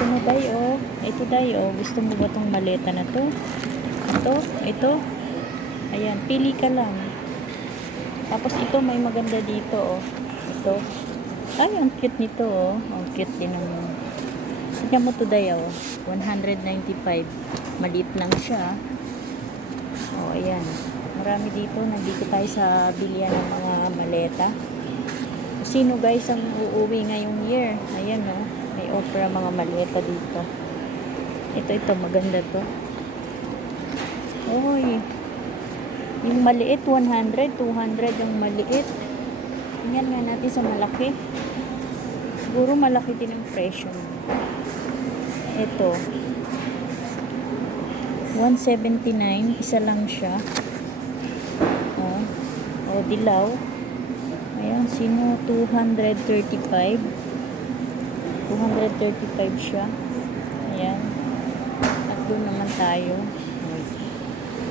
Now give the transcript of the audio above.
Ito na day, oh. Ito day, oh. Gusto mo ba tong maleta na to? Ito. Ayan, pili ka lang. Tapos ito, may maganda dito, oh. Ito. Ay, ang cute nito, oh. Ang cute din ng... Tignan mo to day, oh. 195. Maliit lang siya. Oh, ayan. Marami dito. Nandito tayo sa bilihan ng mga maleta. Sino guys ang uuwi ngayong year? Ayan, oh. May offer ang mga maleta dito. Ito. Maganda to. Oy. Yung maliit, 100, 200 yung maliit. Tingnan nga natin sa malaki. Siguro malaki din yung presyo. Ito. 179. Isa lang siya. O, dilaw. Ayan, sino? 235. 235 siya. Ayan. At doon naman tayo.